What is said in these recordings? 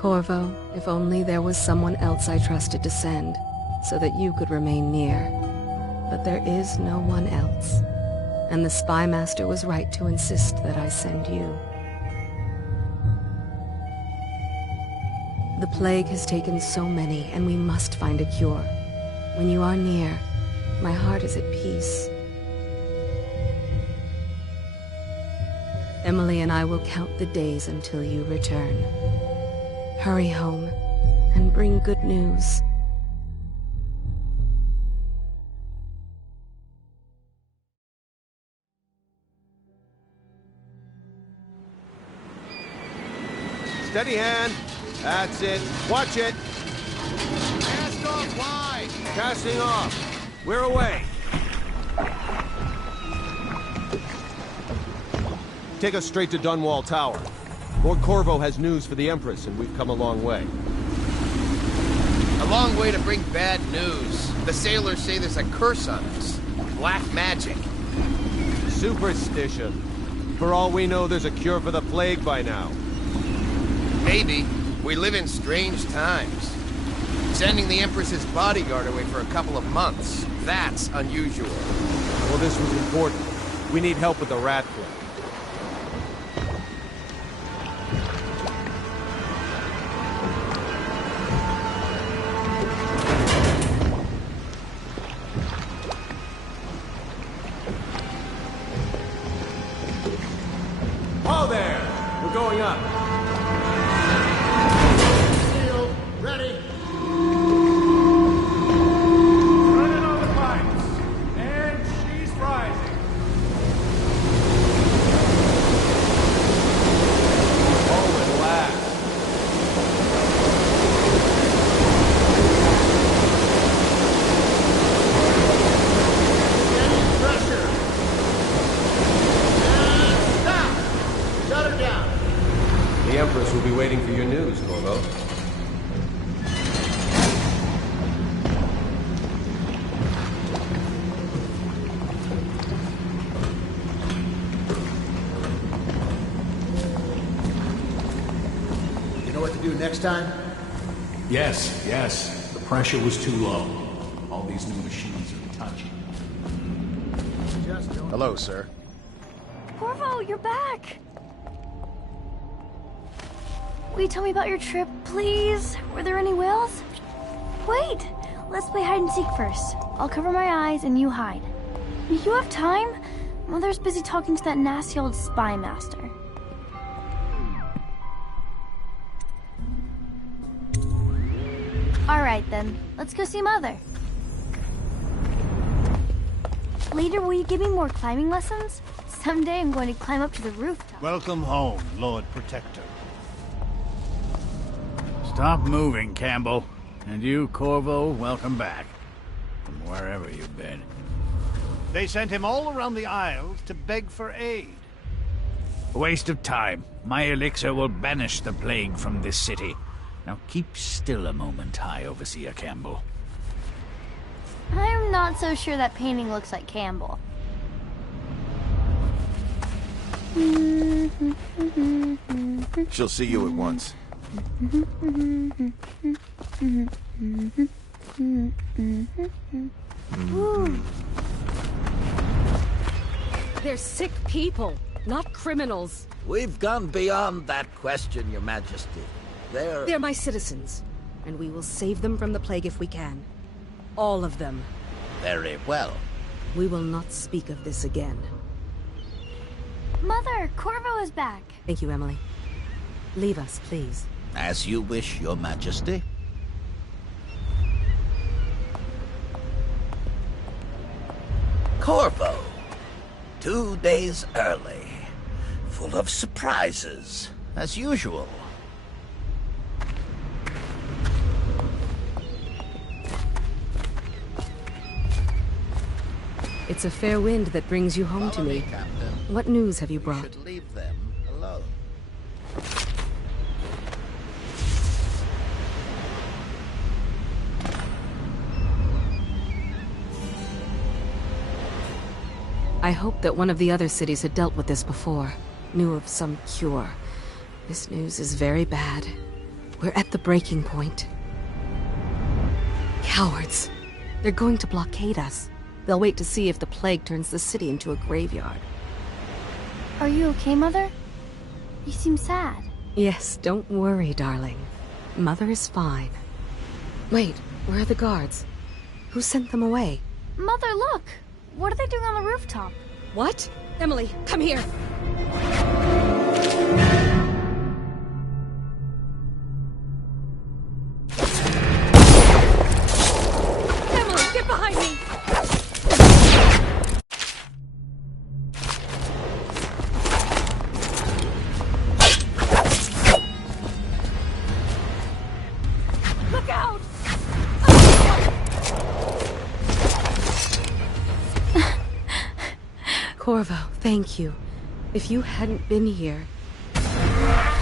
Corvo, if only there was someone else I trusted to send, so that you could remain near. But there is no one else, and the Spy Master was right to insist that I send you. The plague has taken so many, and we must find a cure. When you are near, my heart is at peace. Emily and I will count the days until you return. Hurry home, and bring good news. Steady hand. That's it. Watch it. Cast off wide. Casting off. We're away. Take us straight to Dunwall Tower. Lord Corvo has news for the Empress, and we've come a long way. A long way to bring bad news. The sailors say there's a curse on us. Black magic. Superstition. For all we know, there's a cure for the plague by now. Maybe. We live in strange times. Sending the Empress's bodyguard away for a couple of months. That's unusual. Well, this was important. We need help with the rat plague. Oh, there! We're going up. Sealed. Ready. Running on the pipes. And she's rising. Oh, at last. Getting pressure. And stop. Shut her down. The Empress will be waiting for your news, Corvo. You know what to do next time? Yes, yes. The pressure was too low. All these new machines are touchy. Just don't. Hello, sir. Corvo, you're back! Will you tell me about your trip, please? Were there any whales? Wait! Let's play hide and seek first. I'll cover my eyes and you hide. You have time? Mother's busy talking to that nasty old spy master. Alright then, let's go see Mother. Later, will you give me more climbing lessons? Someday I'm going to climb up to the rooftop. Welcome home, Lord Protector. Stop moving, Campbell. And you, Corvo, welcome back. From wherever you've been. They sent him all around the Isles to beg for aid. A waste of time. My elixir will banish the plague from this city. Now keep still a moment, High Overseer Campbell. I'm not so sure that painting looks like Campbell. She'll see you at once. They're sick people, not criminals. We've gone beyond that question, Your Majesty. They're my citizens, and we will save them from the plague if we can. All of them. Very well. We will not speak of this again. Mother, Corvo is back. Thank you, Emily. Leave us, please. As you wish, Your Majesty. Corvo. 2 days early. Full of surprises, as usual. It's a fair wind that brings you home to Follow me. Captain. What news have you You brought? should leave them alone. I hoped that one of the other cities had dealt with this before. Knew of some cure. This news is very bad. We're at the breaking point. Cowards. They're going to blockade us. They'll wait to see if the plague turns the city into a graveyard. Are you okay, Mother? You seem sad. Yes, don't worry, darling. Mother is fine. Wait, where are the guards? Who sent them away? Mother, look! What are they doing on the rooftop? What? Emily, come here! Emily, get behind me! Look out! Corvo, thank you. If you hadn't been here...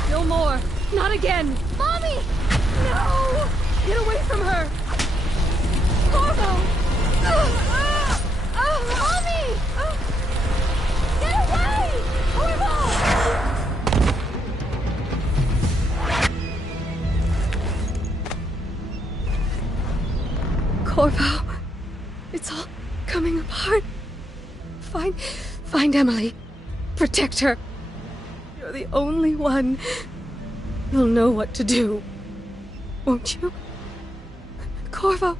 No more! Not again! Mommy! No! Get away from her! Corvo! Mommy! Get away! Corvo! Corvo, it's all coming apart. Find Emily. Protect her. You're the only one. You'll know what to do. Won't you? Corvo.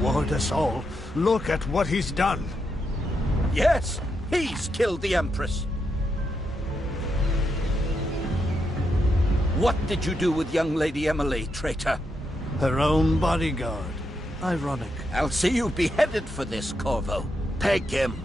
Ward us all. Look at what he's done. Yes, he's killed the Empress. What did you do with young Lady Emily, traitor? Her own bodyguard. Ironic. I'll see you beheaded for this, Corvo. Peg him.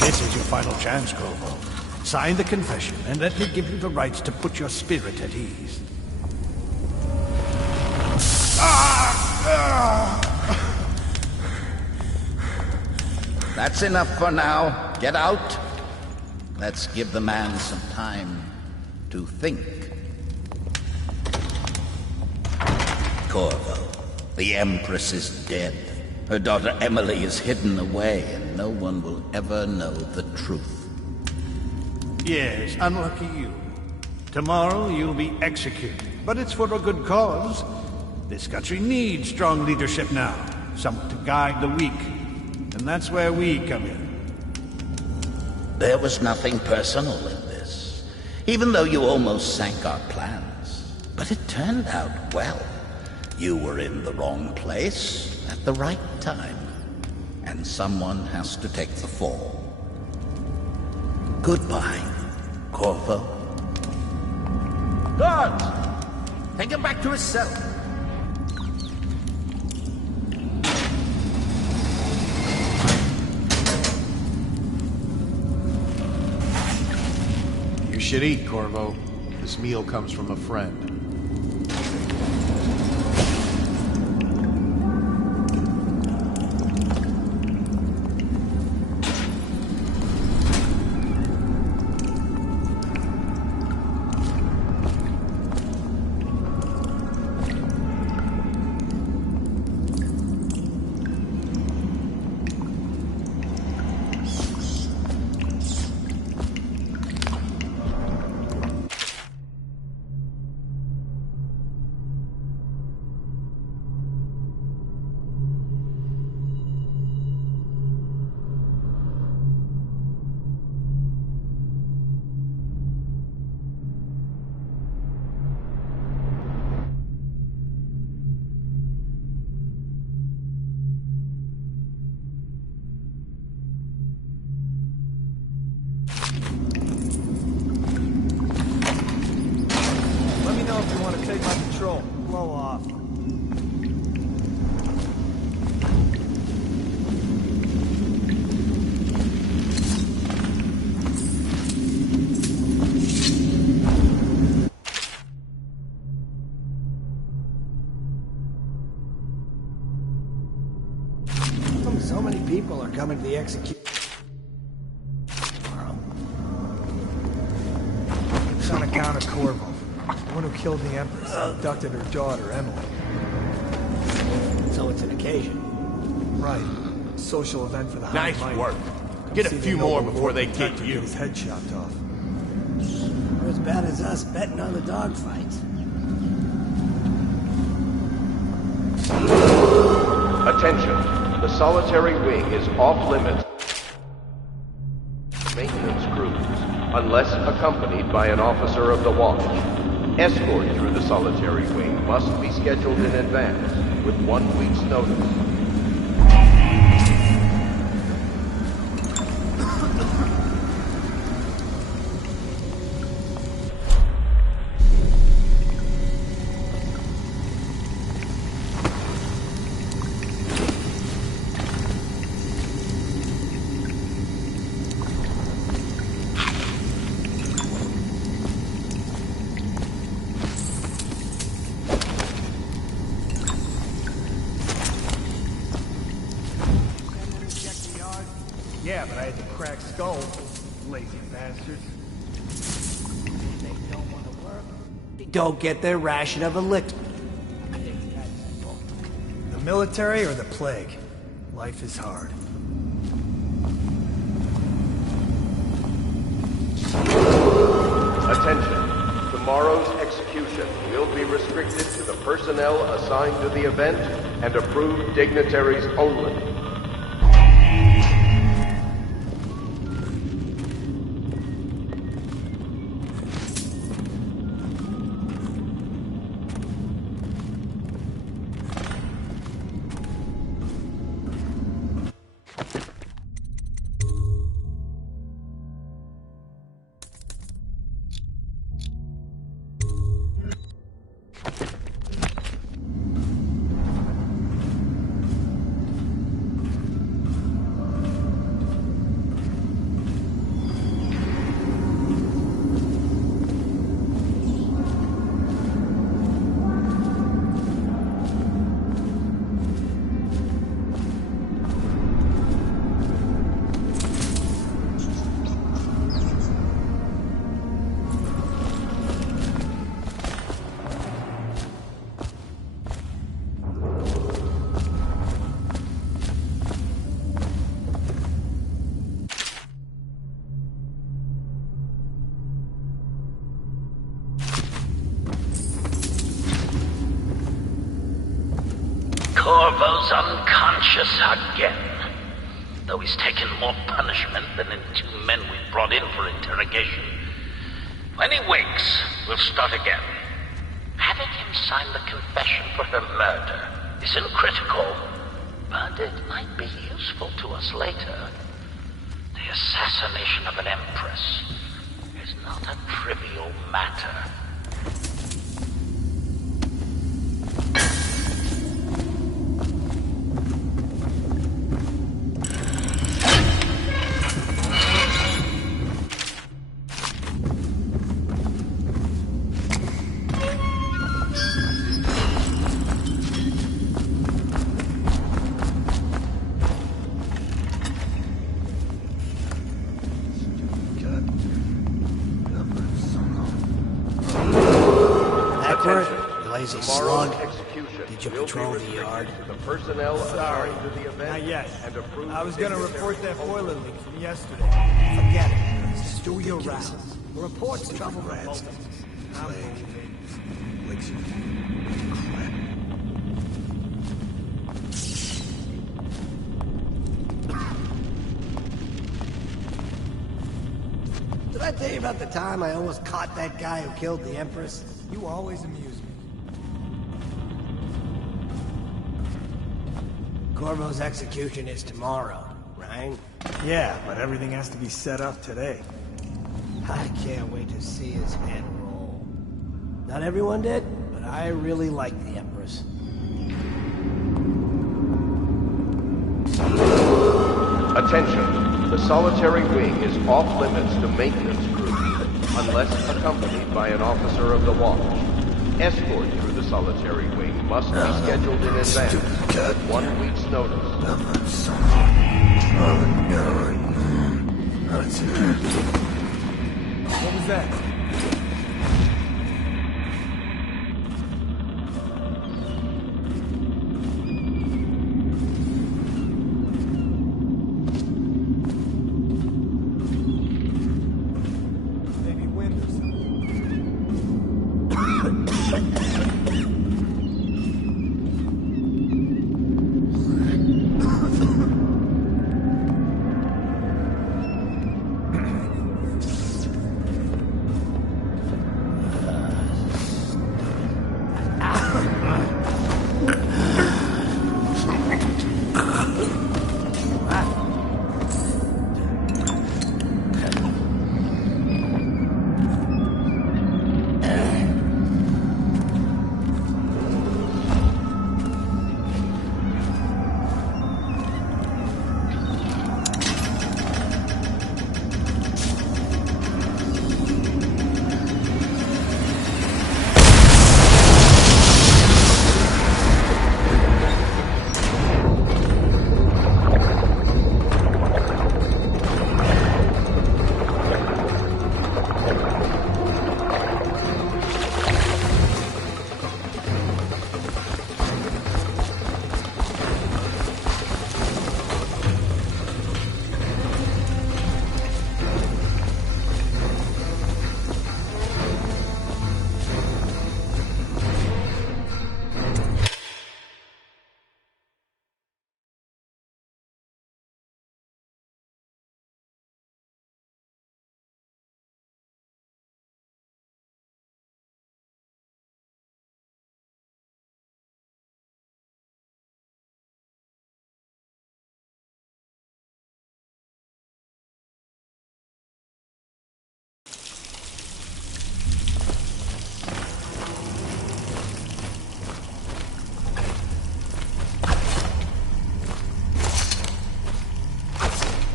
This is your final chance, Corvo. Sign the confession, and let me give you the rights to put your spirit at ease. That's enough for now. Get out. Let's give the man some time to think. Corvo, the Empress is dead. Her daughter Emily is hidden away, and no one will ever know the truth. Yes, unlucky you. Tomorrow you'll be executed, but it's for a good cause. This country needs strong leadership now, someone to guide the weak. And that's where we come in. There was nothing personal in this, even though you almost sank our plans. But it turned out well. You were in the wrong place at the right time, and someone has to take the fall. Goodbye, Corvo. Guards! Take him back to his cell. You should eat, Corvo. This meal comes from a friend. Blow off. So many people are coming to the execution. It's on account of Corvo, the one who killed the Empress and abducted her daughter, Emily. So it's an occasion. Right. Social event for the High Nice Might. work. Get a See the few more noble before they Lord get Protector you. Get his head chopped off. They're as bad as us betting on the dogfights. Attention. The solitary wing is off-limits. Maintenance crews, unless accompanied by an officer of the watch. Escort through the solitary wing must be scheduled in advance, with 1 week's notice. Yeah, but I had to crack skulls. Lazy bastards. They don't want to work. They don't get their ration of elixir. The military or the plague? Life is hard. Attention. Tomorrow's execution will be restricted to the personnel assigned to the event and approved dignitaries only. Corvo's unconscious again. Though he's taken more punishment than the 2 men we brought in for interrogation. When he wakes, we'll start again. Having him sign the confession for her murder isn't critical, but it might be useful to us later. The assassination of an empress is not a trivial matter. Lazy slug. Did you patrol the yard? Sorry. Not yet. I was gonna report that boiler leak from yesterday. Forget it. Just do your rounds. Reports trouble rats. Did I tell you about the time I almost caught that guy who killed the Empress? You always amuse me. Corvo's execution is tomorrow, right? Yeah, but everything has to be set up today. I can't wait to see his head roll. Not everyone did, but I really like the Empress. Attention, the solitary wing is off limits to maintenance crew, unless accompanied by an officer of the watch. Escort through the solitary wing must be scheduled in advance, with 1 week's notice. What was that? Maybe wind or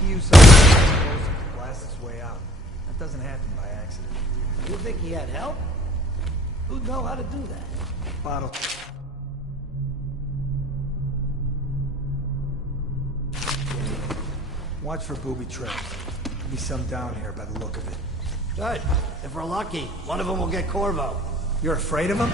use something explosive to blast its way out. That doesn't happen by accident. You think he had help? Who'd know how to do that? Bottle. Watch for booby traps. Could be some down here by the look of it. Good. If we're lucky, one of them will get Corvo. You're afraid of him?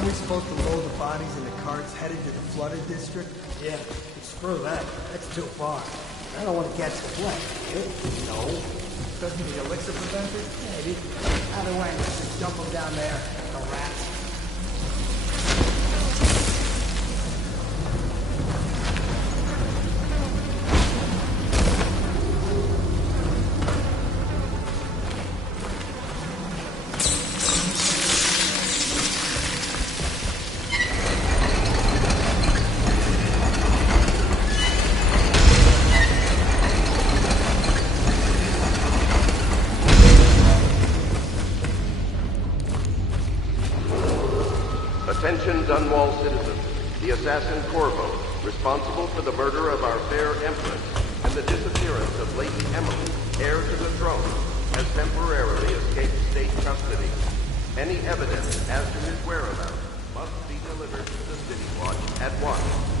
Aren't we supposed to load the bodies into carts headed to the flooded district? Yeah, but screw that. That's too far. I don't want to catch the plague. No. Doesn't the elixir prevent it? Maybe. Either way, let's just dump them down there. The rats. Attention Dunwall citizens. The assassin Corvo, responsible for the murder of our fair Empress and the disappearance of Lady Emily, heir to the throne, has temporarily escaped state custody. Any evidence as to his whereabouts must be delivered to the City Watch at once.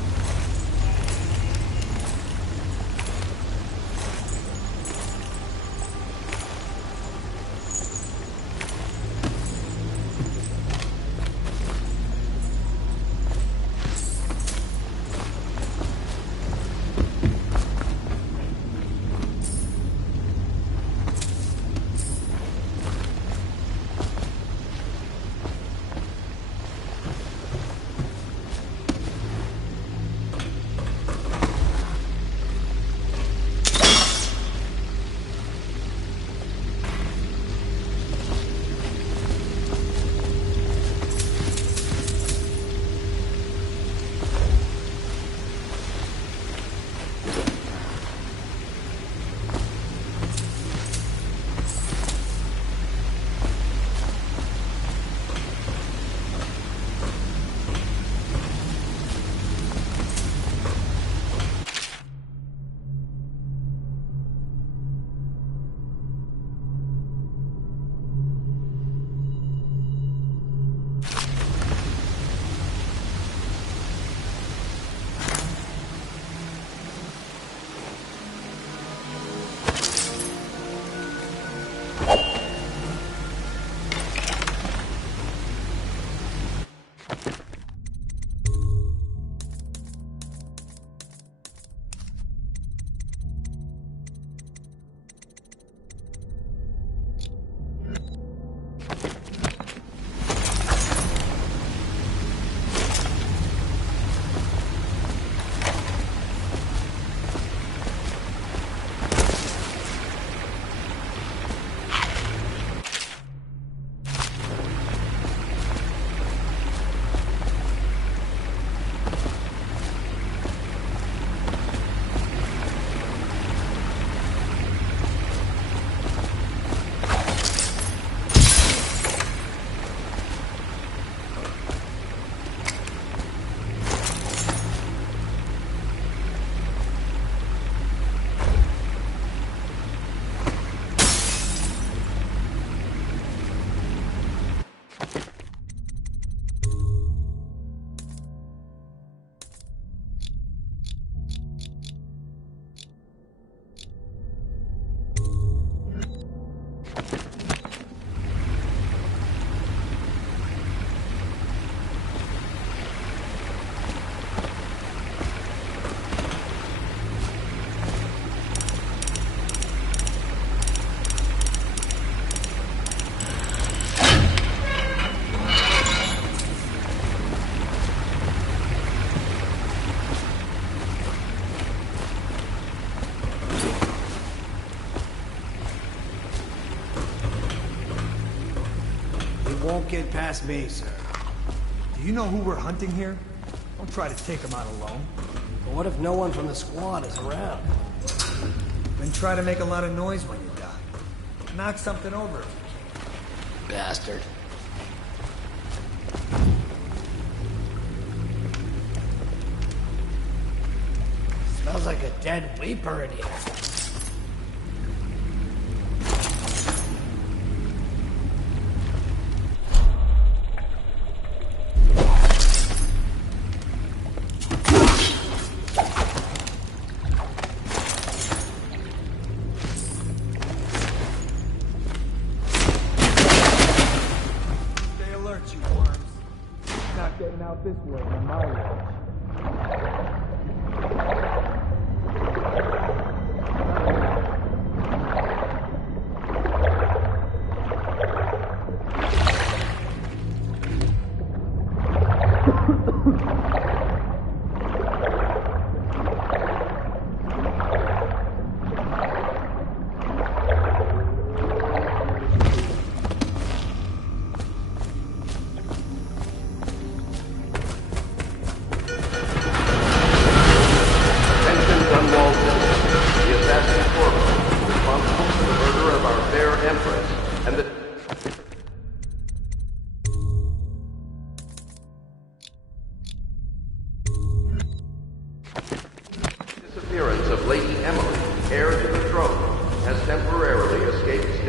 Won't get past me, sir. Do you know who we're hunting here? Don't try to take him out alone. But what if no one from the squad is around? Then try to make a lot of noise when you die. Knock something over. Bastard. Smells like a dead Weeper in here. Getting out this way on my watch.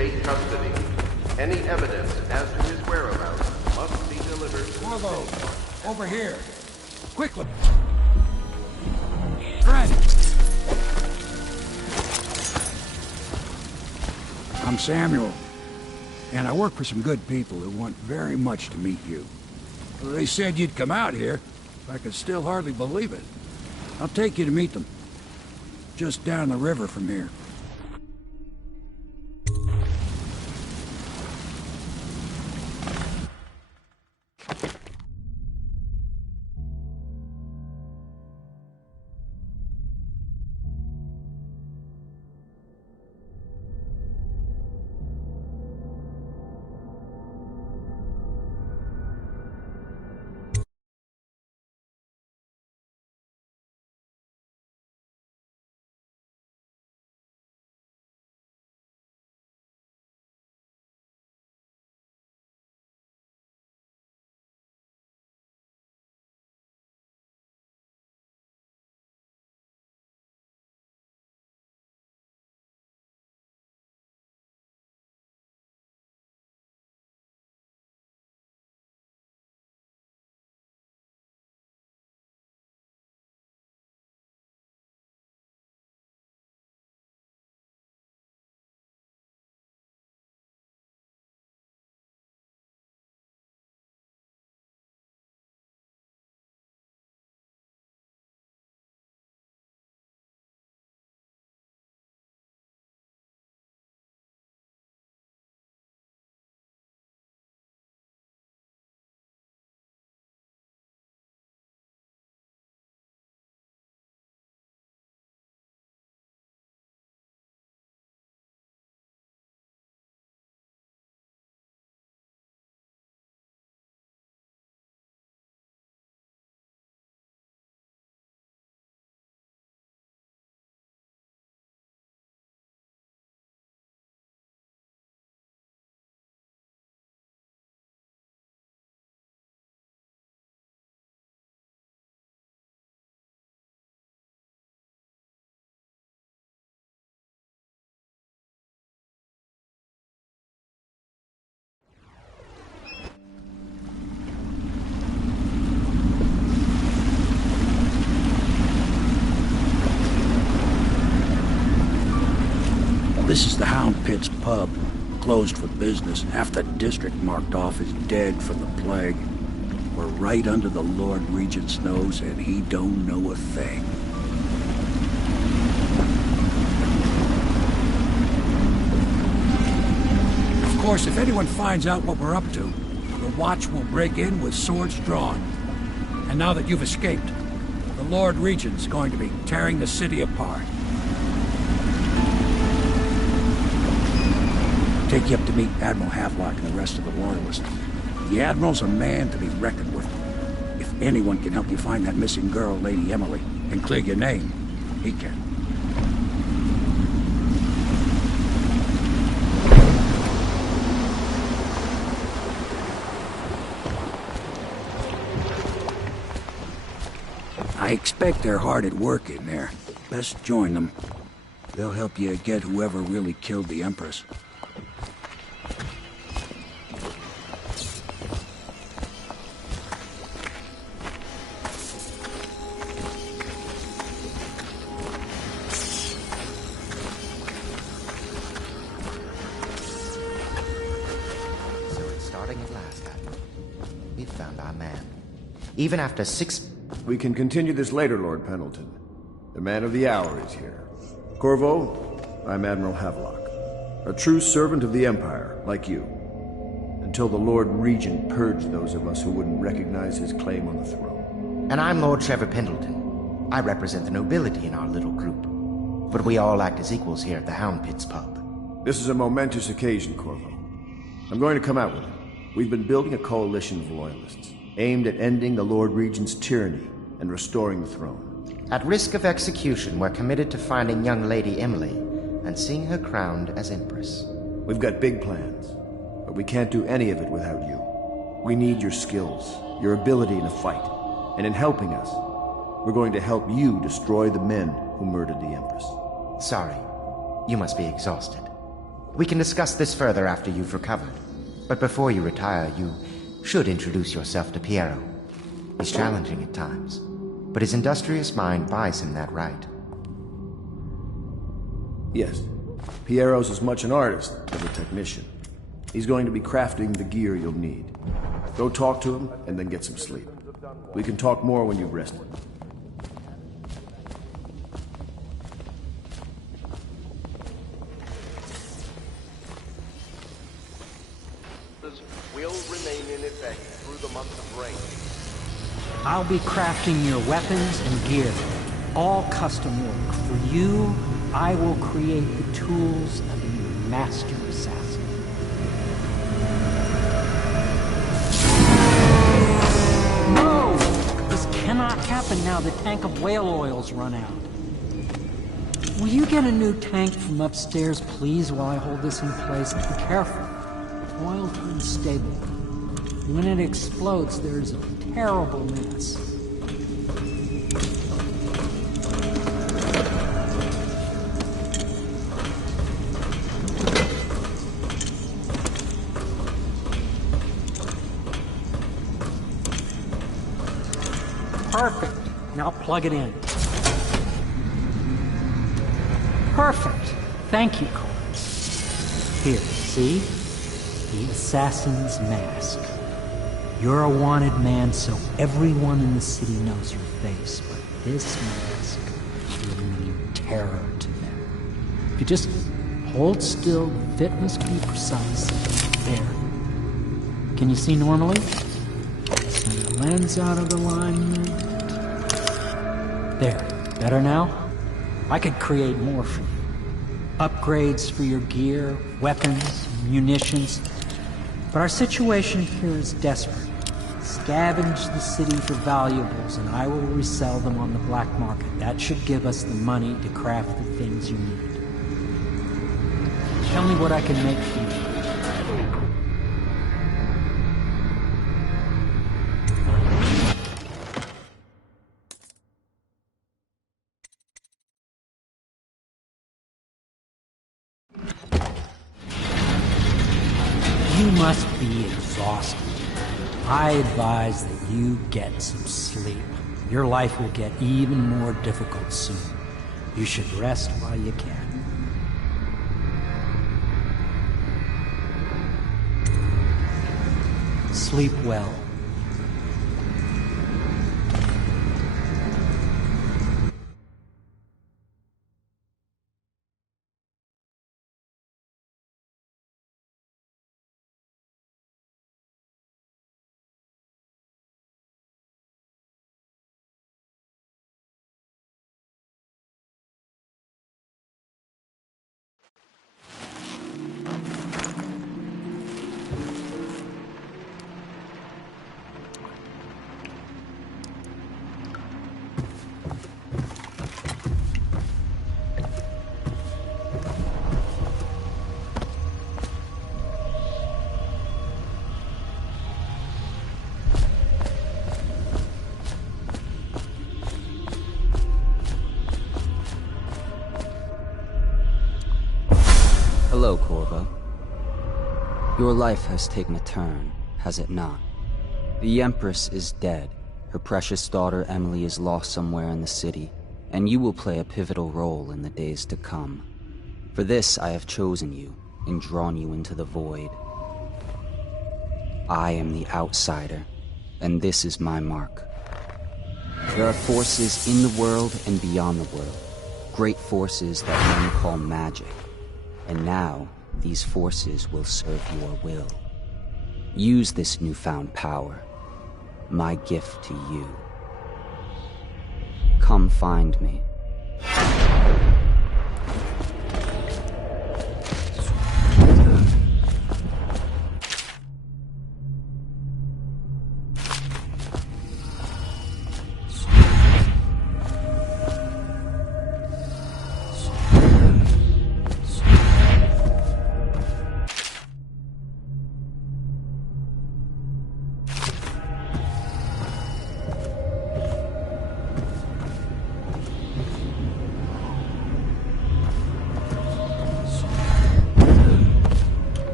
state custody. Any evidence as to his whereabouts must be delivered to the Corvo, state. over here. Quickly. Trent. I'm Samuel, and I work for some good people who want very much to meet you. They said you'd come out here. I could still hardly believe it. I'll take you to meet them. Just down the river from here. This is the Hound Pit's pub, closed for business. Half the district marked off as dead from the plague. We're right under the Lord Regent's nose, and he don't know a thing. Of course, if anyone finds out what we're up to, the Watch will break in with swords drawn. And now that you've escaped, the Lord Regent's going to be tearing the city apart. Take you up to meet Admiral Havelock and the rest of the Loyalists. The Admiral's a man to be reckoned with. If anyone can help you find that missing girl, Lady Emily, and clear your name, he can. I expect they're hard at work in there. Best join them. They'll help you get whoever really killed the Empress. Even after 6... We can continue this later, Lord Pendleton. The man of the hour is here. Corvo, I'm Admiral Havelock. A true servant of the Empire, like you. Until the Lord Regent purged those of us who wouldn't recognize his claim on the throne. And I'm Lord Trevor Pendleton. I represent the nobility in our little group. But we all act as equals here at the Hound Pit's pub. This is a momentous occasion, Corvo. I'm going to come out with it. We've been building a coalition of loyalists, aimed at ending the Lord Regent's tyranny and restoring the throne. At risk of execution, we're committed to finding young Lady Emily and seeing her crowned as Empress. We've got big plans, but we can't do any of it without you. We need your skills, your ability in a fight, and in helping us, we're going to help you destroy the men who murdered the Empress. Sorry, you must be exhausted. We can discuss this further after you've recovered. But before you retire, you should introduce yourself to Piero. He's challenging at times, but his industrious mind buys him that right. Yes. Piero's as much an artist as a technician. He's going to be crafting the gear you'll need. Go talk to him, and then get some sleep. We can talk more when you've rested. Will remain in effect through the month of rain. I'll be crafting your weapons and gear. All custom work. For you, I will create the tools of a master assassin. No! This cannot happen now. The tank of whale oil's run out. Will you get a new tank from upstairs, please, while I hold this in place? Be careful. Oil's unstable. When it explodes, there's a terrible mess. Perfect. Now plug it in. Perfect. Thank you, Cole. Here, see? The assassin's mask. You're a wanted man, so everyone in the city knows your face, but this mask will mean terror to them. If you just hold still, the fit must be precise. There. Can you see normally? Send the lens out of alignment. There. Better now? I could create more for you. Upgrades for your gear, weapons, munitions. But our situation here is desperate. Scavenge the city for valuables, and I will resell them on the black market. That should give us the money to craft the things you need. Tell me what I can make for you. You must be exhausted. I advise that you get some sleep. Your life will get even more difficult soon. You should rest while you can. Sleep well. Hello, Corvo. Your life has taken a turn, has it not? The Empress is dead. Her precious daughter Emily is lost somewhere in the city, and you will play a pivotal role in the days to come. For this, I have chosen you and drawn you into the void. I am the outsider, and this is my mark. There are forces in the world and beyond the world, great forces that men call magic. And now, these forces will serve your will. Use this newfound power, my gift to you. Come find me.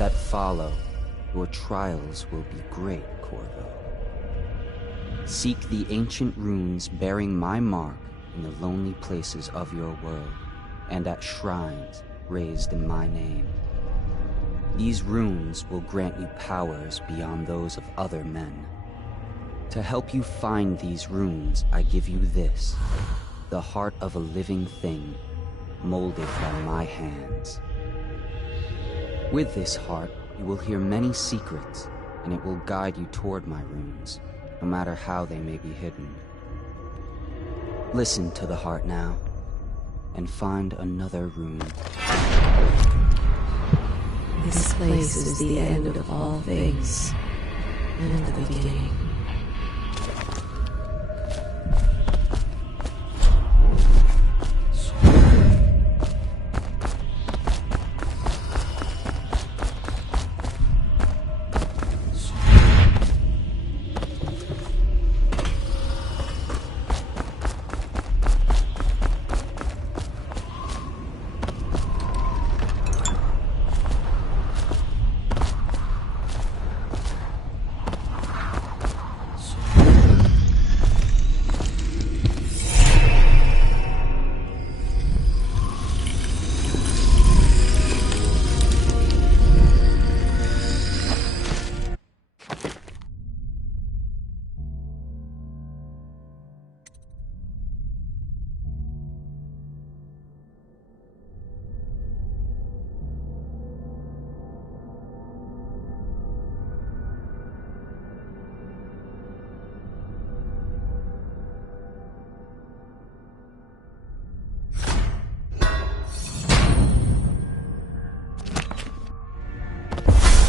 that follow, your trials will be great, Corvo. Seek the ancient runes bearing my mark in the lonely places of your world, and at shrines raised in my name. These runes will grant you powers beyond those of other men. To help you find these runes, I give you this, the heart of a living thing, molded by my hands. With this heart, you will hear many secrets, and it will guide you toward my runes, no matter how they may be hidden. Listen to the heart now, and find another rune. This place is the end of all things, and the beginning.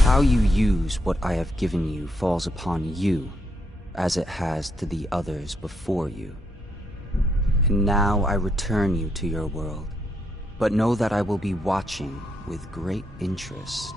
How you use what I have given you falls upon you, as it has to the others before you. And now I return you to your world, but know that I will be watching with great interest.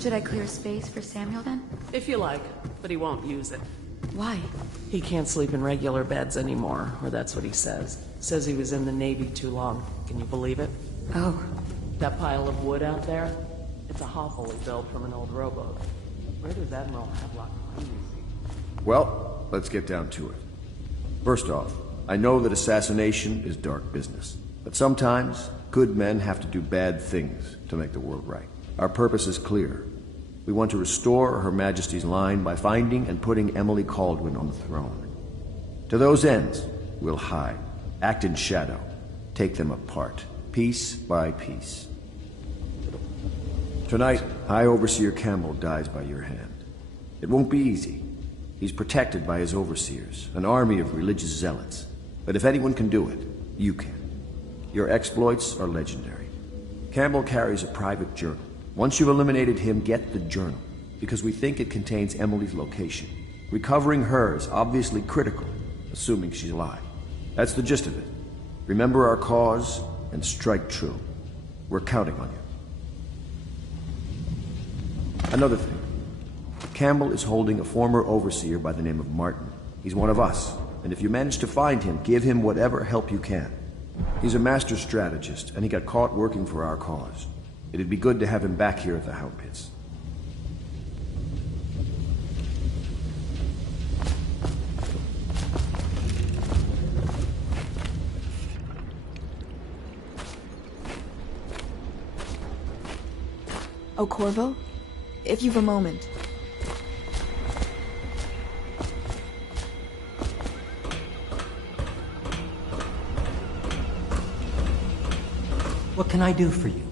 Should I clear space for Samuel then? If you like, but he won't use it. Why? He can't sleep in regular beds anymore, or that's what he says. Says he was in the Navy too long. Can you believe it? Oh. That pile of wood out there? It's a hovel he built from an old rowboat. Where does Admiral Havelock find these things? Well, let's get down to it. First off, I know that assassination is dark business. But sometimes, good men have to do bad things to make the world right. Our purpose is clear. We want to restore Her Majesty's line by finding and putting Emily Kaldwin on the throne. To those ends, we'll hide, act in shadow, take them apart, piece by piece. Tonight, High Overseer Campbell dies by your hand. It won't be easy. He's protected by his overseers, an army of religious zealots. But if anyone can do it, you can. Your exploits are legendary. Campbell carries a private journal. Once you've eliminated him, get the journal, because we think it contains Emily's location. Recovering her is obviously critical, assuming she's alive. That's the gist of it. Remember our cause, and strike true. We're counting on you. Another thing. Campbell is holding a former overseer by the name of Martin. He's one of us, and if you manage to find him, give him whatever help you can. He's a master strategist, and he got caught working for our cause. It'd be good to have him back here at the Hound Pits. Oh, Corvo? If you've a moment. What can I do for you?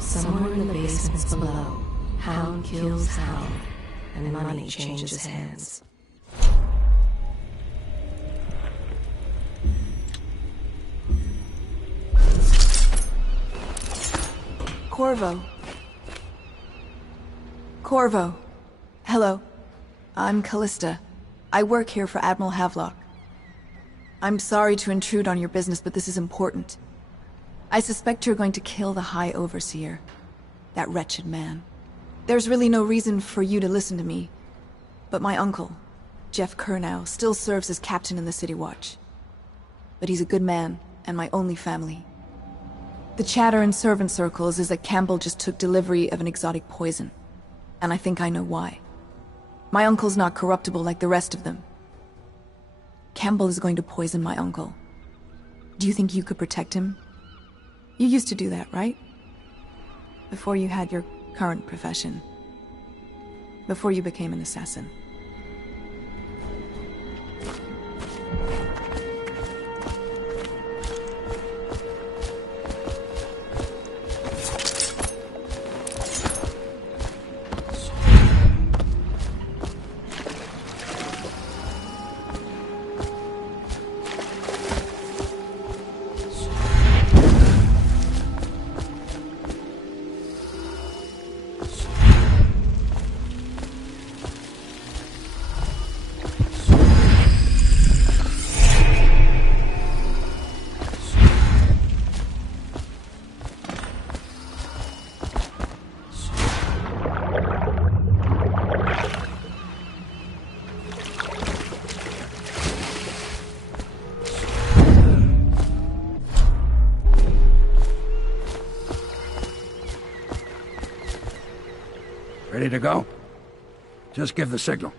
Somewhere in the basements below, Hound kills Hound, and money changes hands. Corvo. Corvo. Hello. I'm Callista. I work here for Admiral Havelock. I'm sorry to intrude on your business, but this is important. I suspect you're going to kill the High Overseer. That wretched man. There's really no reason for you to listen to me. But my uncle, Jeff Kernow, still serves as captain in the City Watch. But he's a good man, and my only family. The chatter in servant circles is that Campbell just took delivery of an exotic poison. And I think I know why. My uncle's not corruptible like the rest of them. Campbell is going to poison my uncle. Do you think you could protect him? You used to do that, right? Before you had your current profession. Before you became an assassin. Ready to go? Just give the signal.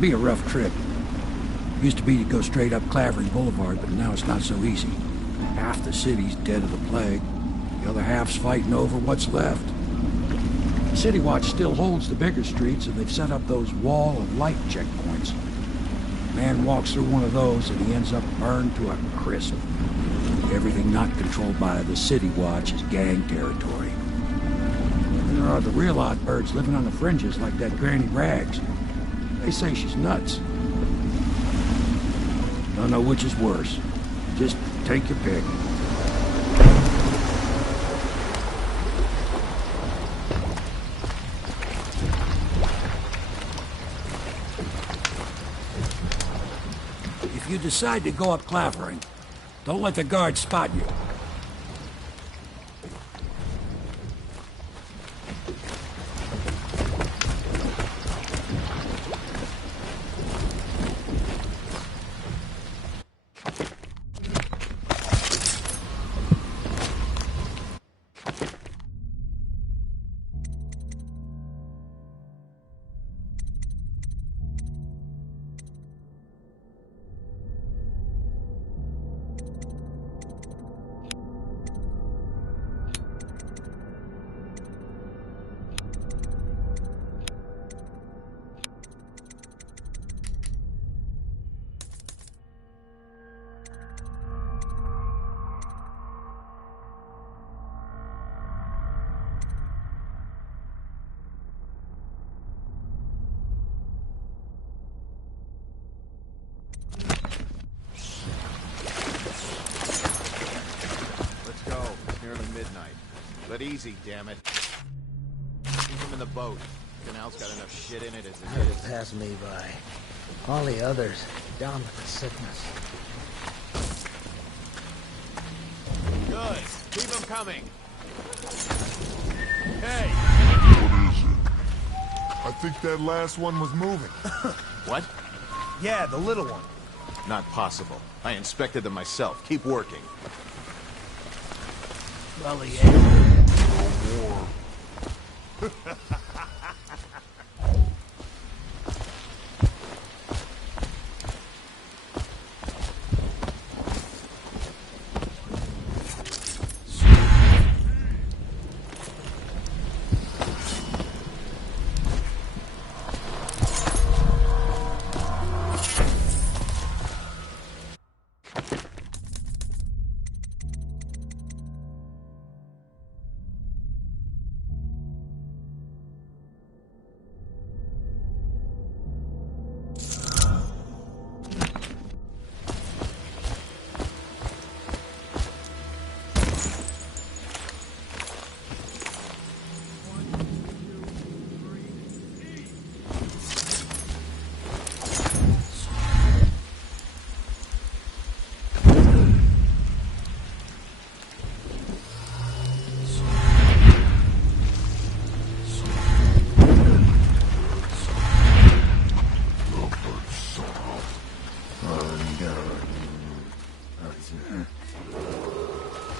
be a rough trip. Used to be to go straight up Clavering Boulevard, but now it's not so easy. Half the city's dead of the plague. The other half's fighting over what's left. City Watch still holds the bigger streets, and they've set up those wall of light checkpoints. Man walks through one of those, and he ends up burned to a crisp. Everything not controlled by the City Watch is gang territory. There are the real odd birds living on the fringes, like that Granny Rags. They say she's nuts. Don't know which is worse. Just take your pick. If you decide to go up Clavering, don't let the guards spot you. But easy, damn it. Keep him in the boat. Canal's got enough shit in it as it is. Pass me by. All the others, down with the sickness. Good. Keep them coming. Hey! What is it? I think that last one was moving. What? Yeah, the little one. Not possible. I inspected them myself. Keep working. Well, he ain't. War.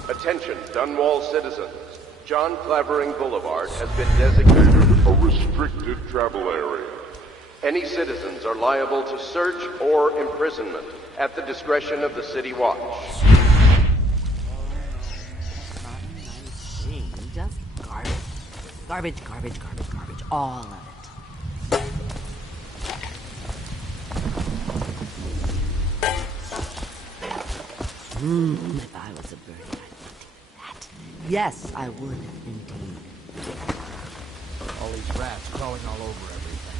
Attention, Dunwall citizens. John Clavering Boulevard has been designated a restricted travel area. Any citizens are liable to search or imprisonment at the discretion of the City Watch. Just garbage. Garbage, garbage, garbage, garbage. All of it. If I was a birdie, I would do that. Yes, I would, indeed. All these rats crawling all over everything.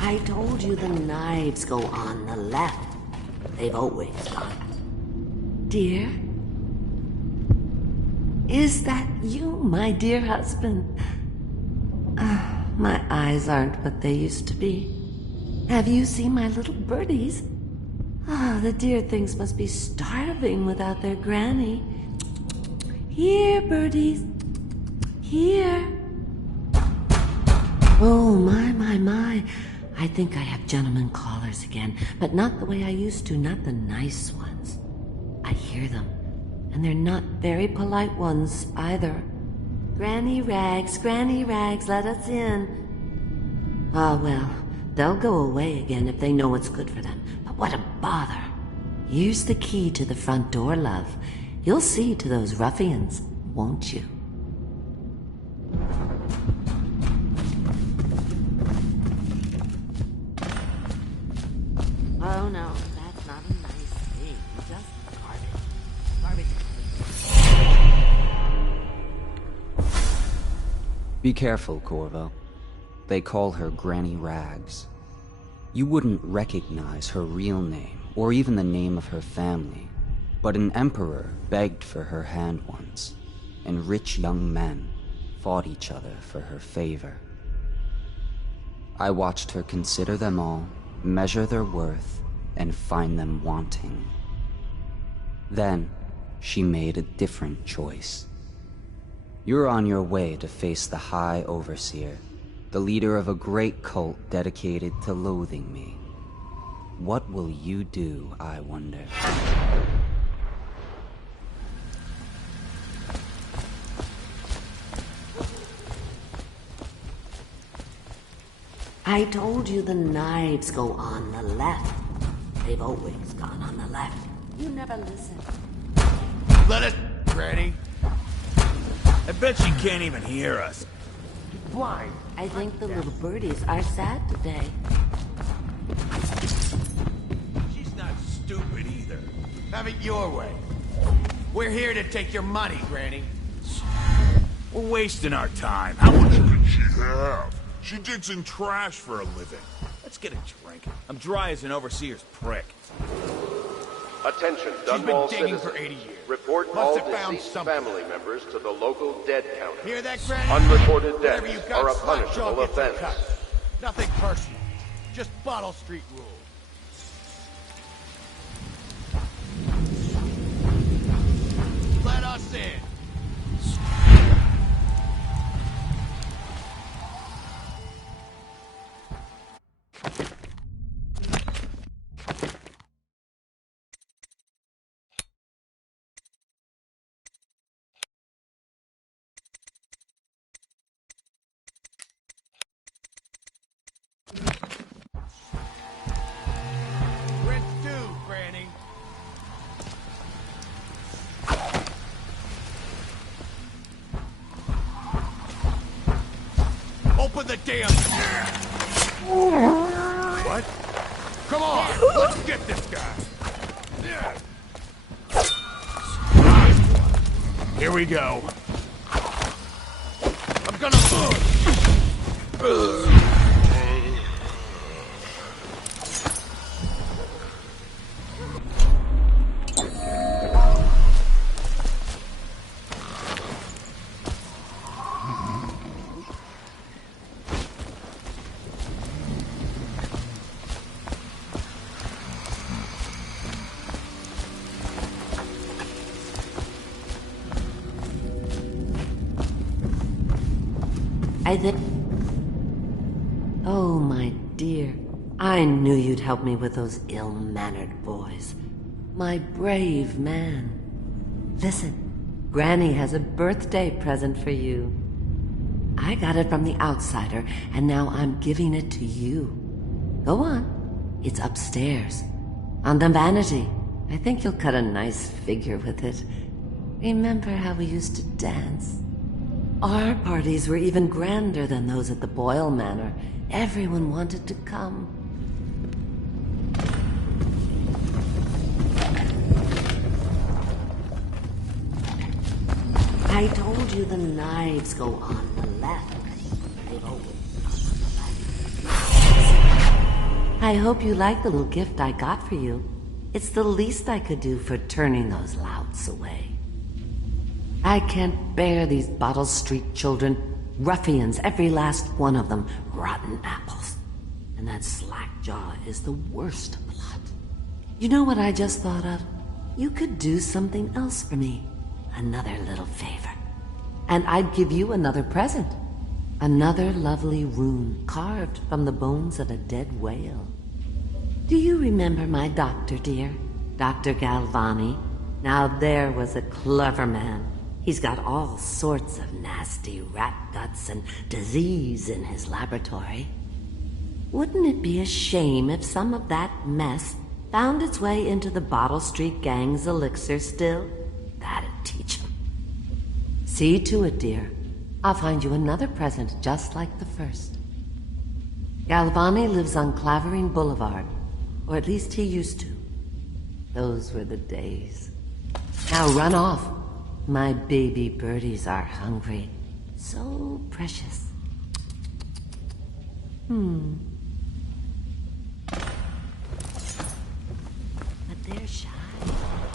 I told you the knives go on the left. They've always done. Dear? Is that you, my dear husband? My eyes aren't what they used to be. Have you seen my little birdies? The dear things must be starving without their granny. Here, birdies. Here. Oh, my. I think I have gentlemen callers again, but not the way I used to, not the nice ones. I hear them, And they're not very polite ones, either. Granny Rags, let us in. Ah, well, they'll go away again if they know what's good for them. But what a bother. Here's the key to the front door, love. You'll see to those ruffians, won't you? Oh no, that's not a nice thing. Just garbage. Be careful, Corvo. They call her Granny Rags. You wouldn't recognize her real name, or even the name of her family, but an emperor begged for her hand once, and rich young men fought each other for her favor. I watched her consider them all, measure their worth, and find them wanting. Then, she made a different choice. You're on your way to face the High Overseer, the leader of a great cult dedicated to loathing me. What will you do, I wonder? I told you the knives go on the left. They've always gone on the left. You never listen. Let it, Granny. I bet she can't even hear us. Blind. I think the little birdies are sad today. She's not stupid either. Have it your way. We're here to take your money, Granny. We're wasting our time. How much can she have? She digs in trash for a living. Let's get a drink. I'm dry as an overseer's prick. Attention, She's been Dunwall digging citizens. for 80 years. Report Must all have found deceased something. family members to the local dead counter. Hear that, Granny? Unreported Whatever you deaths got, are a Slackjaw punishable gets a offense. cut. Nothing personal. Just Bottle Street rules. Let us in. Rinse due, Granny. Open the damn... What? Come on, let's get this guy. Here we go. I'm gonna... I think... Oh, my dear. I knew you'd help me with those ill-mannered boys. My brave man. Listen, Granny has a birthday present for you. I got it from the outsider, and now I'm giving it to you. Go on. It's upstairs. On the vanity. I think you'll cut a nice figure with it. Remember how we used to dance? Our parties were even grander than those at the Boyle Manor. Everyone wanted to come. I told you the knives go on the left. They've always gone on the left. I hope you like the little gift I got for you. It's the least I could do for turning those louts away. I can't bear these Bottle Street children. Ruffians, every last one of them. Rotten apples. And that Slackjaw is the worst of the lot. You know what I just thought of? You could do something else for me. Another little favor. And I'd give you another present. Another lovely rune carved from the bones of a dead whale. Do you remember my doctor, dear? Dr. Galvani? Now there was a clever man. He's got all sorts of nasty rat guts and disease in his laboratory. Wouldn't it be a shame if some of that mess found its way into the Bottle Street Gang's elixir still? That'd teach him. See to it, dear. I'll find you another present just like the first. Galvani lives on Clavering Boulevard, or at least he used to. Those were the days. Now run off. My baby birdies are hungry. So precious. But they're shy.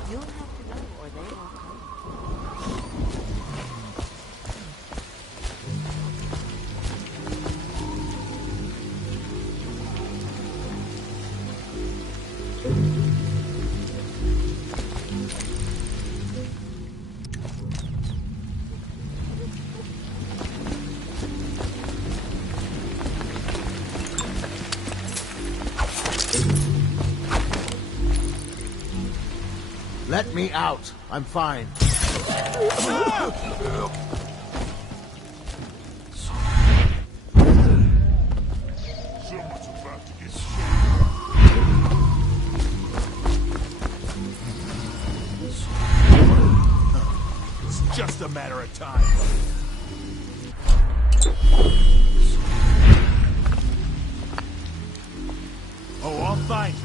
You'll have to go or they won't come. Let me out. I'm fine. Someone's about to get It's just a matter of time. Oh, I'll find you.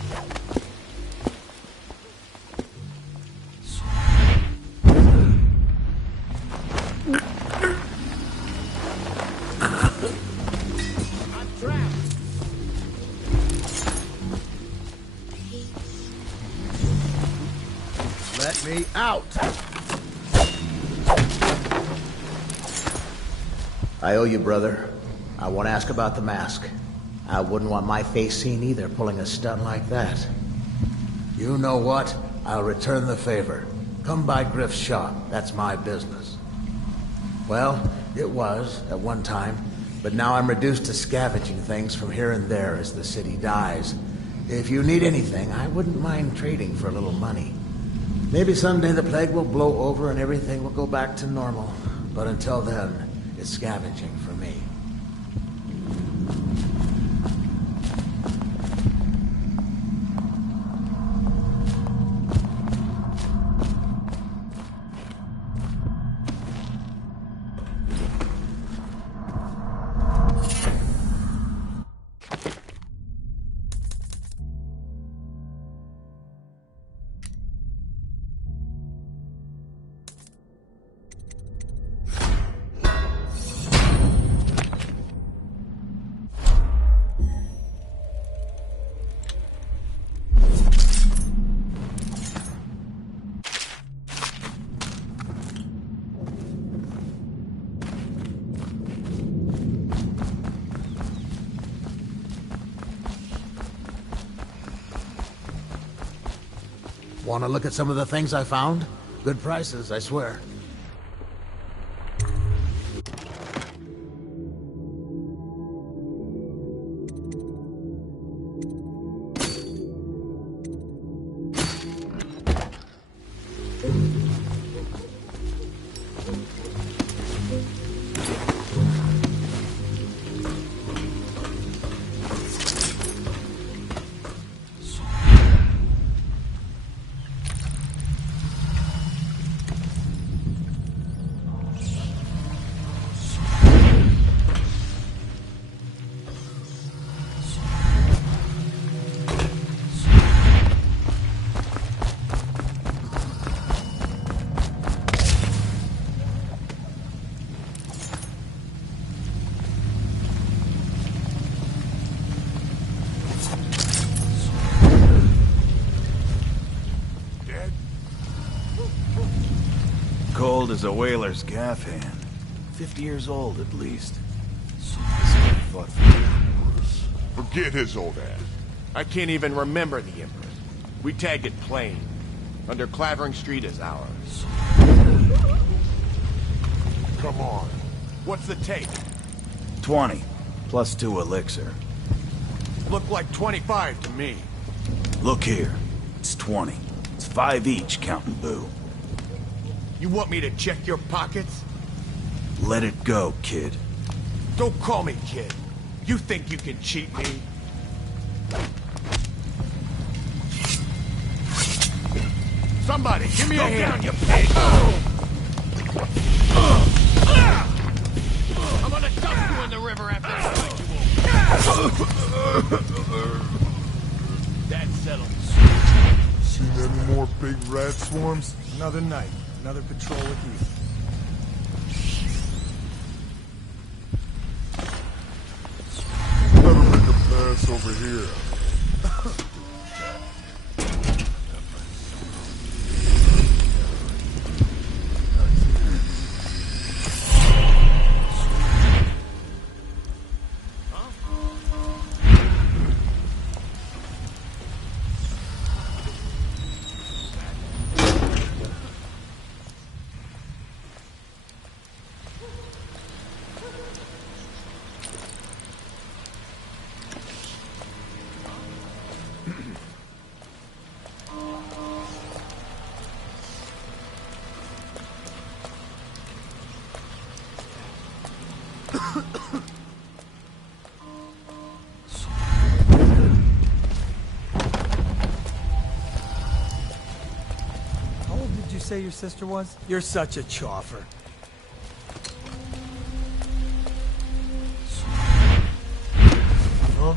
Let me out! I owe you, brother. I won't ask about the mask. I wouldn't want my face seen either, pulling a stunt like that. You know what? I'll return the favor. Come by Griff's shop. That's my business. Well, it was, at one time, but now I'm reduced to scavenging things from here and there as the city dies. If you need anything, I wouldn't mind trading for a little money. Maybe someday the plague will blow over and everything will go back to normal. But until then, it's scavenging for me. Want to look at some of the things I found? Good prices, I swear. Cold as a whaler's gaff hand. 50 years old, at least. Forget his old ass. I can't even remember the Empress. We tagged it plain. Under Clavering Street is ours. Come on. What's the take? 20, plus 2 elixir. Looked like 25 to me. Look here. It's 20. It's 5 each, counting Boo. You want me to check your pockets? Let it go, kid. Don't call me kid. You think you can cheat me? Somebody, give me a hand. Down, you pig! I'm gonna dump you in the river after I fight you over. That settles. Seen any more big rat swarms? Another night, another patrol with you. Better make a pass over here. How old did you say your sister was? You're such a choffer. Huh?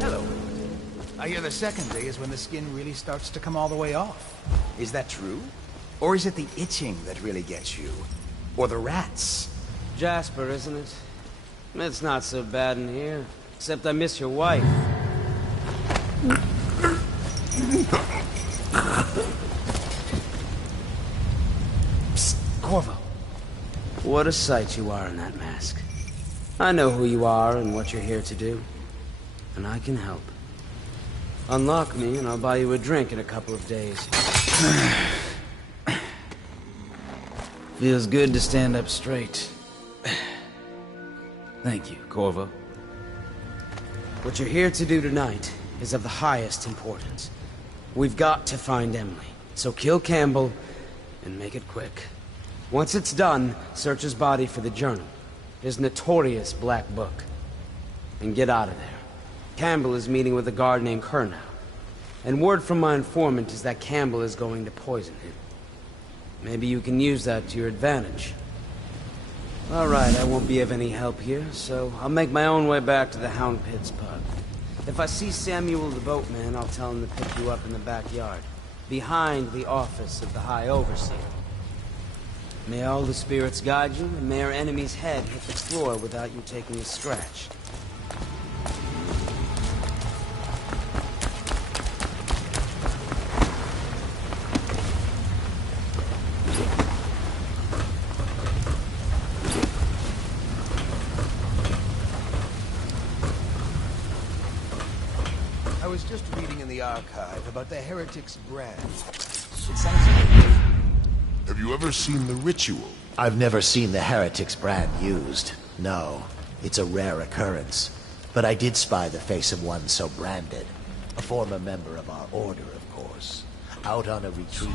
Hello. I hear the second day is when the skin really starts to come all the way off. Is that true? Or is it the itching that really gets you? Or the rats? Jasper, isn't it? It's not so bad in here. Except I miss your wife. Psst, Corvo. What a sight you are in that mask. I know who you are and what you're here to do. And I can help. Unlock me and I'll buy you a drink in a couple of days. Feels good to stand up straight. Thank you, Corvo. What you're here to do tonight is of the highest importance. We've got to find Emily. So kill Campbell and make it quick. Once it's done, search his body for the journal. His notorious black book. And get out of there. Campbell is meeting with a guard named Kernow. And word from my informant is that Campbell is going to poison him. Maybe you can use that to your advantage. Alright, I won't be of any help here, so I'll make my own way back to the Hound Pits pub. If I see Samuel the boatman, I'll tell him to pick you up in the backyard, behind the office of the High Overseer. May all the spirits guide you, and may our enemy's head hit the floor without you taking a scratch. I was just reading in the archive about the Heretic's brand. It sounds good. Have you ever seen the ritual? I've never seen the Heretic's brand used. No, it's a rare occurrence. But I did spy the face of one so branded. A former member of our order, of course. Out on a retreat.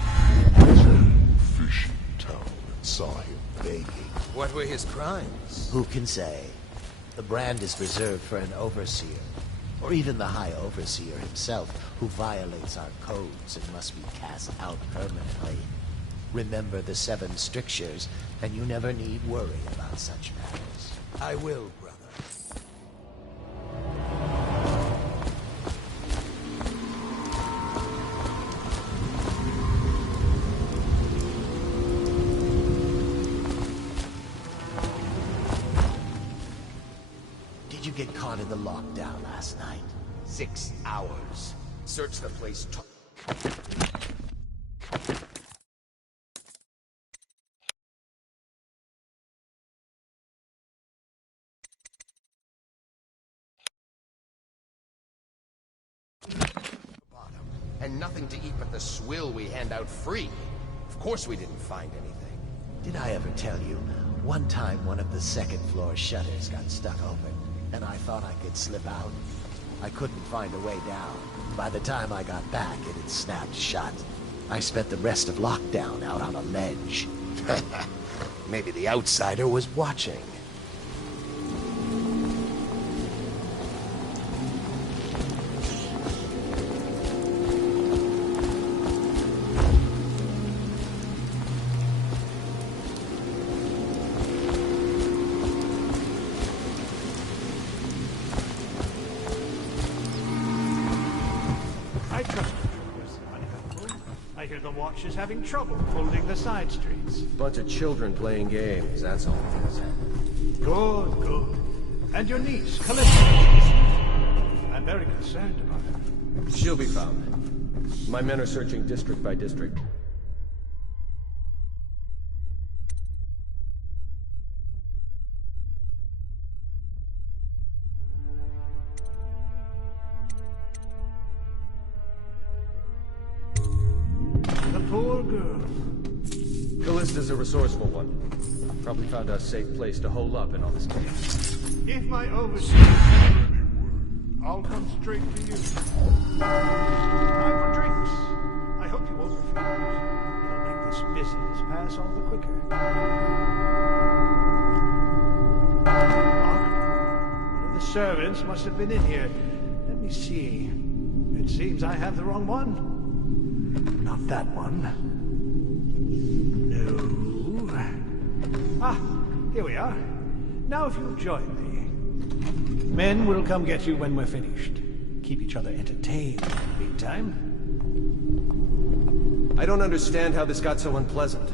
Fishing town and saw him begging. What were his crimes? Who can say? The brand is reserved for an overseer. Or even the High Overseer himself, who violates our codes and must be cast out permanently. Remember the 7 strictures, and you never need worry about such matters. I will, brother. get caught in the lockdown last night? 6 hours. Search the place. And nothing to eat but the swill we hand out free. Of course we didn't find anything. Did I ever tell you? One time one of the second floor shutters got stuck open, and I thought I could slip out. I couldn't find a way down. By the time I got back, it had snapped shut. I spent the rest of lockdown out on a ledge. Maybe the outsider was watching. I hear the watch is having trouble holding the side streets. Bunch of children playing games, that's all it is. Good, good. And your niece, Callista. I'm very concerned about her. She'll be found. My men are searching district by district. Poor girl. Callista's a resourceful one. Probably found a safe place to hole up in all this chaos. If my overseer has any word, I'll come straight to you. Time for drinks. I hope you won't refuse. It'll make this business pass all the quicker. One of the servants must have been in here. Let me see. It seems I have the wrong one. Not that one. No. Ah, here we are. Now if you'll join me. Men will come get you when we're finished. Keep each other entertained in the meantime. I don't understand how this got so unpleasant.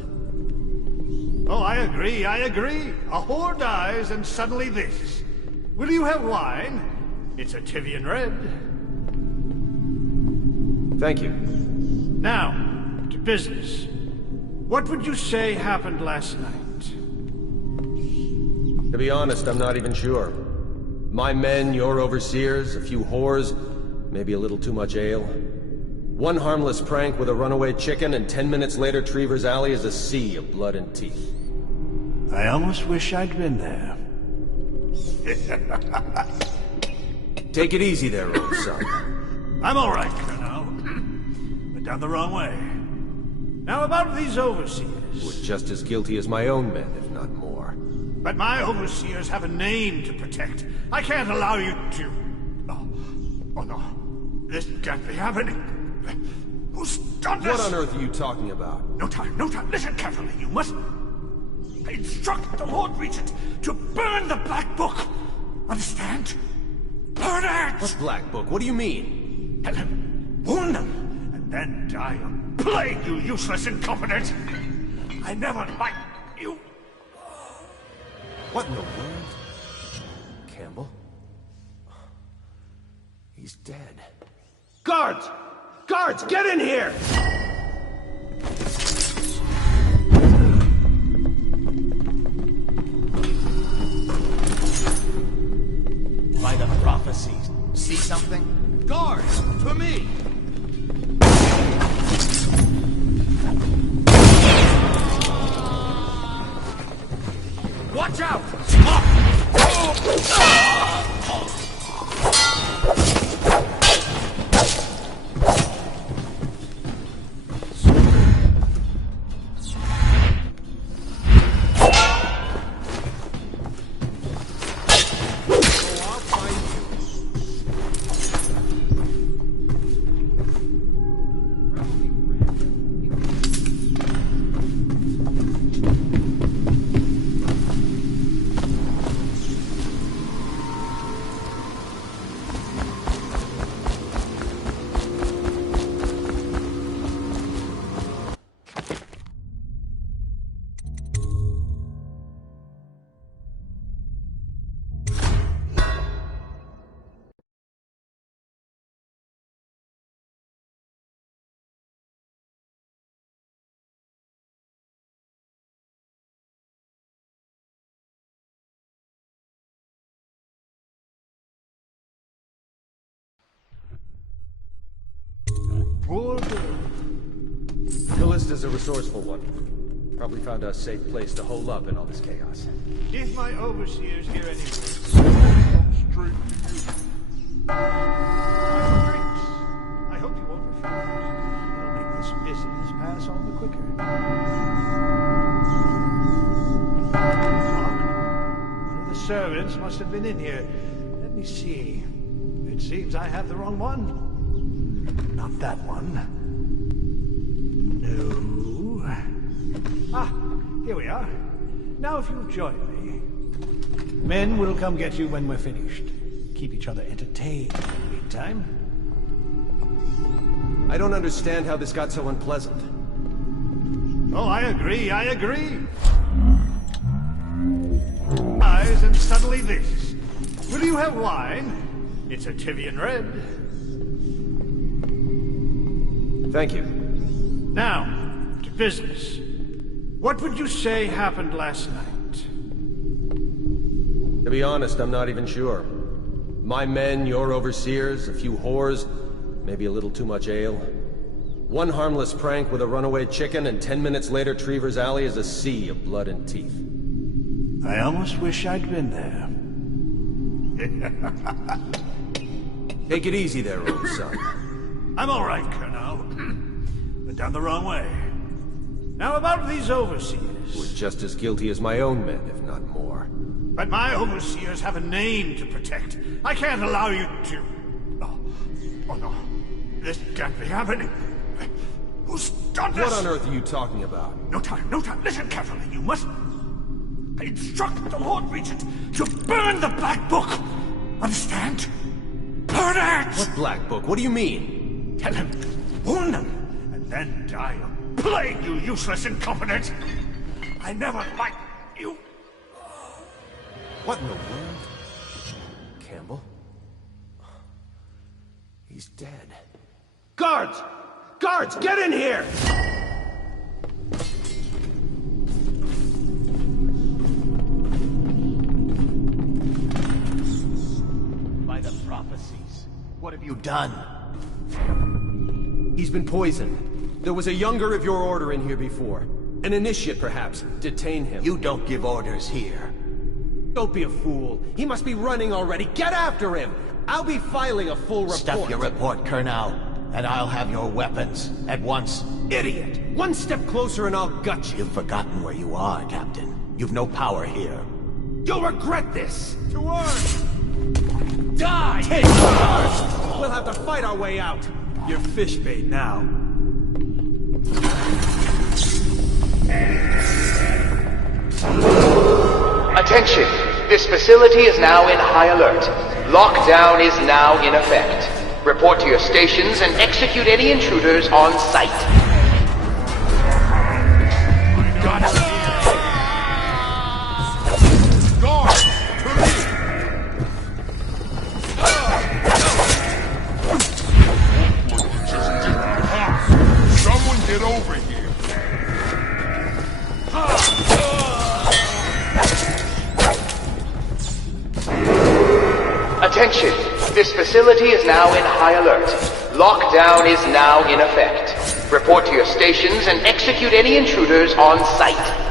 Oh, I agree, I agree. A whore dies and suddenly this. Will you have wine? It's a Tivian Red. Thank you. Now, to business. What would you say happened last night? To be honest, I'm not even sure. My men, your overseers, a few whores, maybe a little too much ale. One harmless prank with a runaway chicken, and 10 minutes later, Trevor's Alley is a sea of blood and teeth. I almost wish I'd been there. Take it easy there, old son. I'm all right, Colonel. But down the wrong way. Now about these overseers. We're just as guilty as my own men, if not more. But my overseers have a name to protect. I can't allow you to... Oh no. This can't be happening. Who's done this? What on earth are you talking about? No time, no time. Listen carefully. You must... I instruct the Lord Regent to burn the Black Book. Understand? Burn it! What Black Book? What do you mean? Tell him. Warn them. And then die of plague, you useless incompetent. I never liked you. What in the world? Campbell? He's dead. Guards! Guards, get in here! By the prophecies. See something? Guards! To me! Watch out! Poor girl. Callista's a resourceful one. Probably found a safe place to hole up in all this chaos. If my overseer's here anyway, Straight to you. I hope you won't refuse. It'll make this business pass all the quicker. One of the servants must have been in here. Let me see. It seems I have the wrong one. Not that one. No. Ah, here we are. Now if you'll join me. Men will come get you when we're finished. Keep each other entertained in the meantime. I don't understand how this got so unpleasant. Oh, I agree. Eyes and suddenly this. Will you have wine? It's a Tivian red. Thank you. Now, to business. What would you say happened last night? To be honest, I'm not even sure. My men, your overseers, a few whores, maybe a little too much ale. One harmless prank with a runaway chicken, and 10 minutes later Trevor's Alley is a sea of blood and teeth. I almost wish I'd been there. Take it easy there, old son. I'm all right, Colonel. But down the wrong way. Now about these overseers. We're just as guilty as my own men, if not more. But my overseers have a name to protect. I can't allow you to... Oh no. This can't be happening. Who's done this? What on earth are you talking about? No time. Listen carefully. You must... I instruct the Lord Regent to burn the Black Book. Understand? Burn it! What Black Book? What do you mean? Tell him. Warn them. And then die of plague, you useless incompetent. I never liked you. What in the world? Campbell? He's dead. Guards! Guards, get in here! By the prophecies, what have you done? He's been poisoned. There was a younger of your order in here before. An initiate, perhaps. Detain him. You don't give orders here. Don't be a fool. He must be running already. Get after him! I'll be filing a full report. Stuff your report, Colonel, and I'll have your weapons. At once. Idiot! One step closer and I'll gut you. You've forgotten where you are, Captain. You've no power here. You'll regret this! To work! Die! Take ours! We'll have to fight our way out. You're fish bait now. Attention! This facility is now in high alert. Lockdown is now in effect. Report to your stations and execute any intruders on sight. Got it! Guard! To me! Someone get over here! Attention! This facility is now in high alert. Lockdown is now in effect. Report to your stations and execute any intruders on sight.